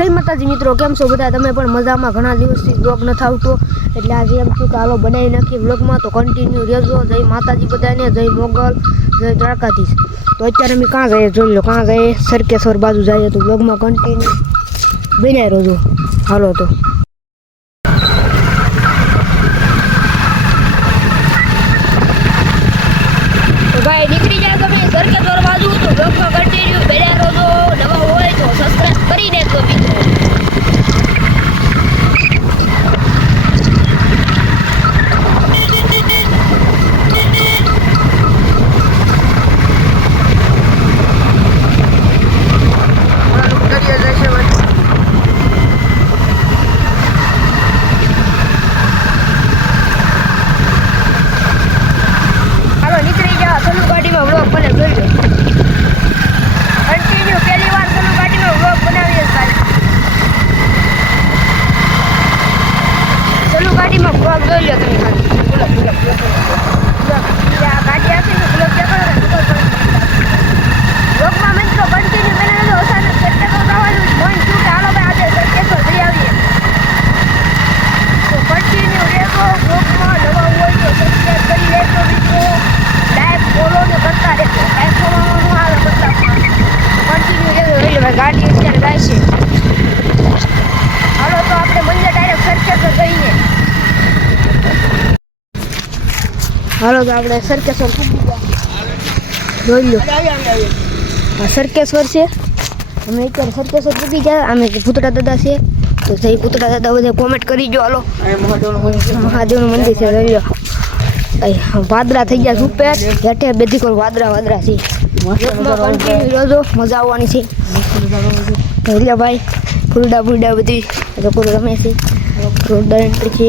જય માતાજી મિત્રો, કેમ છો બધા? તમે પણ મજામાં? ઘણા દિવસથી બ્લોગ નથી આવતો એટલે આજે એમ થયું કે હાલો બનાવી નાખીએ બ્લોગમાં, તો કન્ટિન્યુ રહેજો. જય માતાજી બધાને, જય મોગલ, જય દ્વારકાધીશ. તો અત્યારે અમે કાં જઈએ જોઈ લો, કાં જઈએ સરકેશ્વર બાજુ જઈએ, તો બ્લોગમાં કન્ટિન્યુ બનાવી રહેજો. હાલો તો ભાઈ નીકળી જાય તમે સરકેશ્વર બાજુ, તો બ્લોગમાં કન્ટિન્યુ બનાવી રહેજો. નવા હોય તો સબસ્ક્રાઇબ કરી દેજો મિત્રો. ગાડી અત્યારે જાય છે. હાલો તો આપણે મંદિર ડાયરેક્ટ સરકેશ્વર જઈએ. હાલો તો આપણે સરકેશ્વર પૂગી ગયા. જોઈ લો આ સરકેશ્વર છે. અમે અત્યારે સરકેશ્વર પૂગી ગયા. અમે ભૂતળા દાદા છે, તો જઈ ભૂતળા દાદા બધા કોમેન્ટ કરી જો. હાલો મહાદેવનું મંદિર છે. જોઈ લો વાદળા થઈ ગયા ઉપર, હેઠે બેથી કોઈ વાદળા છે. કન્ટિન્યુ રહેજો, મજા આવવાની છે. એટલે ભાઈ ફૂલડા બધી લોકો રમે છે. રોડ એન્ટ્રી છે.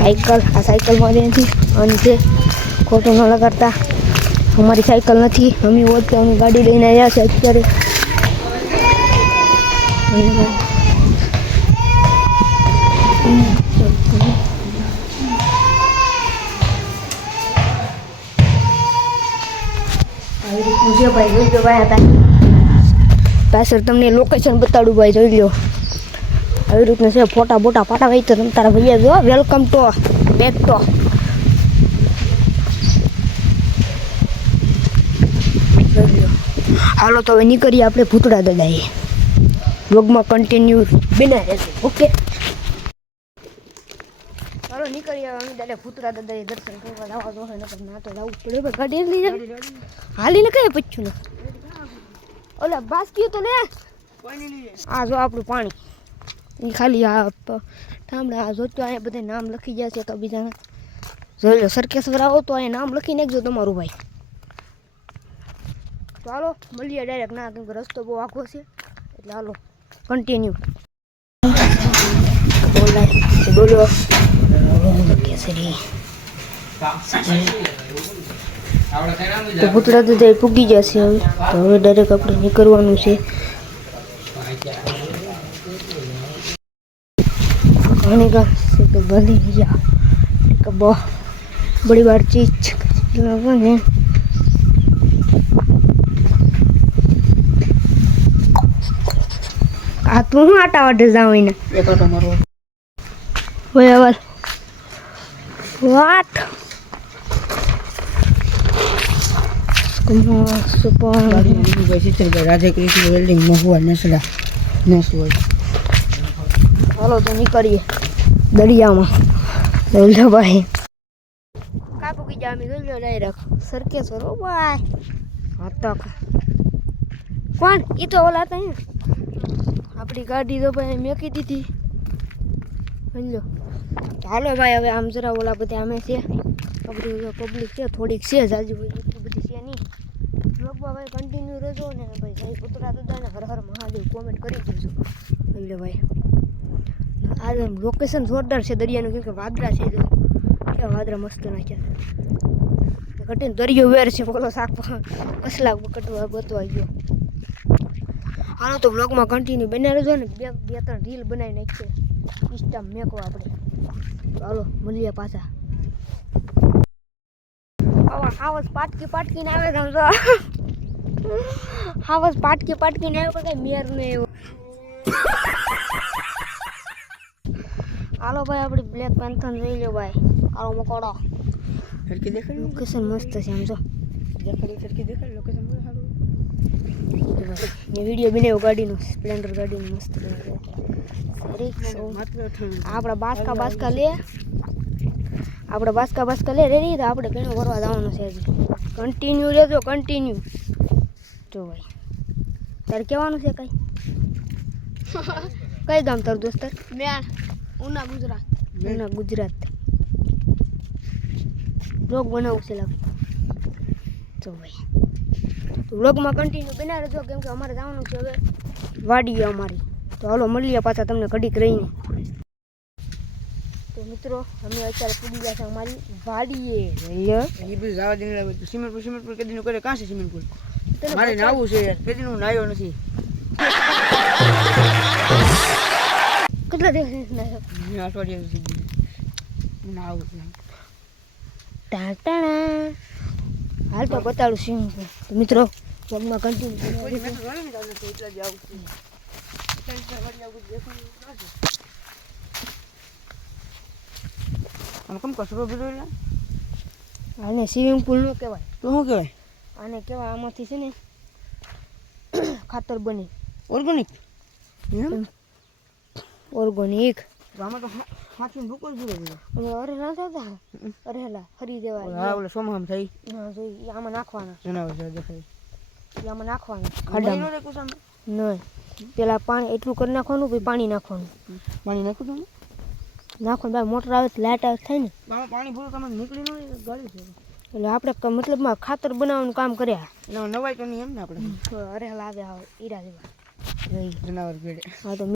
સાયકલ, આ સાયકલમાં છે અને છે ખોટું ન લગાડતા. અમારી સાયકલ નથી, અમે હોત તો અમે ગાડી લઈને આવ્યા છે અત્યારે. ભાઈ જોઈ લો ભાઈ, હતા પાછળ તમને લોકેશન બતાડું ભાઈ. જોઈ લો આવી રીતના છે. ફોટા બોટા પાટા ભાઈ તો તમે તારા ભૈયા જો. Welcome to back to. હાલો તો હવે નીકળીએ આપણે ભૂતળા દાદાએ. બ્લોગમાં કન્ટિન્યુ બનાવી રહેશે. ઓકે ચાલો નીકળીએ અમે દાદા ભૂતળા દાદાએ દર્શન કરવા જવા જો. ના તો જવું પડે, ગાડી લઈ જાય હાલીને કઈ પૂછ્યું ને. ઓલા બાસ્કીઓ તો લે. આ જો આપણું પાણી, એ ખાલી આ ઠામડા. આ જોતો અહીંયા બધા નામ લખી ગયા છે તો બીજાના. જોઈ લો સરકેશ્વર આવો તો અહીંયા નામ લખી નાખજો તમારું ભાઈ. તો હાલો મળીએ ડાયરેક્ટ. ના કેમ કે રસ્તો બહુ આખો છે એટલે હાલો કન્ટિન્યુ બોલો. તો ભૂતળા દાદા પૂગી જશે હવે. તો હવે ડાયરેક્ટ આપણે નીકળવાનું છે. खाने का तो बड़ी बड़ी बार चीज है. आ तू आटा वाटे जाओ ने व्हाट राधे कृष्ण वेल्डिंग महुआ नेसड़ा नेसवा. હાલો તો નીકળીએ દરિયામાં. ભાઈ કા પૂગી જા. અમે જોઈ લો ડાયરેક્ટ સરકેશ્વર. ઓ ભાઈ હતો કોણ? એ તો ઓલા હતા આપણી ગાડી તો ભાઈ મેકી દીધી. સમજો. હાલો ભાઈ હવે આમ જરા ઓલા બધા અમે છે આપણી પબ્લિક છે થોડીક છે, જાજી એટલી બધી છે નહીં. બ્લોગમાં ભાઈ કન્ટિન્યુ રહેજો ને ભાઈ. જય ભૂતળા દાદાને હર હર મહાદેવ કોમેન્ટ કરી દેજો. એટલે ભાઈ આ લોકેશન જોરદાર છે દરિયાનું, કેમ કે વાદળા છે. જો કેવા વાદળા મસ્ત નાખ્યા. ઘટીને દરિયો વેર છે. બોલો શાક કસલા કટવા બતવા ગયો. હાલો તો બ્લોગમાં કન્ટિન્યુ બનાવી રહેજો ને. બે ત્રણ રીલ બનાવી નાખીએ ઇન્સ્ટામાં મેકો આપણે. ચાલો મળીએ પાછા. હાવસ પાટકીને આવે સમજો. હાવસ પાટકીને આવે કઈ મેર ને એવું. હાલો ભાઈ આપણી બ્લેક પેન્થર જોઈ લો ભાઈ હાલો મકોડો સરખી દેખાય લોકેશન મસ્ત છે આમ જો દેખાડી સરખી દેખાય લોકેશન બહુ સારું મેં વિડીયો બનાવ્યો ગાડીનો સ્પ્લેન્ડર ગાડીનો મસ્ત સારી આપણા બાસકા લે રેડી તો આપણે ઘણો ફરવા જવાનું છે હજી કન્ટિન્યુ રહેજો કન્ટિન્યુ જો ભાઈ તારે કહેવાનું છે કઈ કઈ ગામ તારું દોસ્તર ઉના ગુજરાત બ્લોગ બનાવું છે લાગે તો ભાઈ તો બ્લોગમાં કન્ટિન્યુ બના રહેજો કેમ કે અમારે જવાનું છે હવે વાડીએ અમારી તો હાલો મળીએ પાછા તમને ઘડીક રહીને તો મિત્રો અમે અત્યારે પૂરી ગયા છે અમારી વાડીએ એ બધું જવા દે સિમેન્ટપુર કદીનું કરે કાં છે સિમેન્ટપુર મારે નાવું છે યાર કદીનું નાયો નથી કેટલા દિવસ અઠવાડિયા સુધી નાવું છે ટાટા હાલ તો બતાડું સ્વિમિંગ પુલ તો મિત્રો બ્લોગમાં કન્ટિન્યુ એટલા જ આવું આમ કેમ કચરો બધો એટલે આને સ્વિમિંગ પુલ નો કહેવાય તો શું કહેવાય આને કહેવાય આમાંથી છે ને ખાતર બને ઓર્ગેનિક ઓર્ગેનિક આમાં તો હાથીને ભૂકો જ બધો અરેલા થતા અરેલા ફરી દેવાય હા ઓલે સોમહમ થઈ હા જોઈ આમાં નાખવાના જનાવર છે દેખાય આમાં નાખવાના ખાડામાં રે કુસામાં નહીં પેલા પાણી એટલું કરી નાખવાનું પછી પાણી નાખવાનું પાણી નાખું તમે નાખવાનું ભાઈ મોટર આવે તો લાઇટ આવે થાય ને પાણી પૂરું તમે નીકળી ન ગાડી છે એટલે આપણે મતલબમાં ખાતર બનાવવાનું કામ કર્યા નવાય તો નહીં એમ ને આપણે અરેલા આવે ઈરા જેવા જનાવર ભેડે હા તો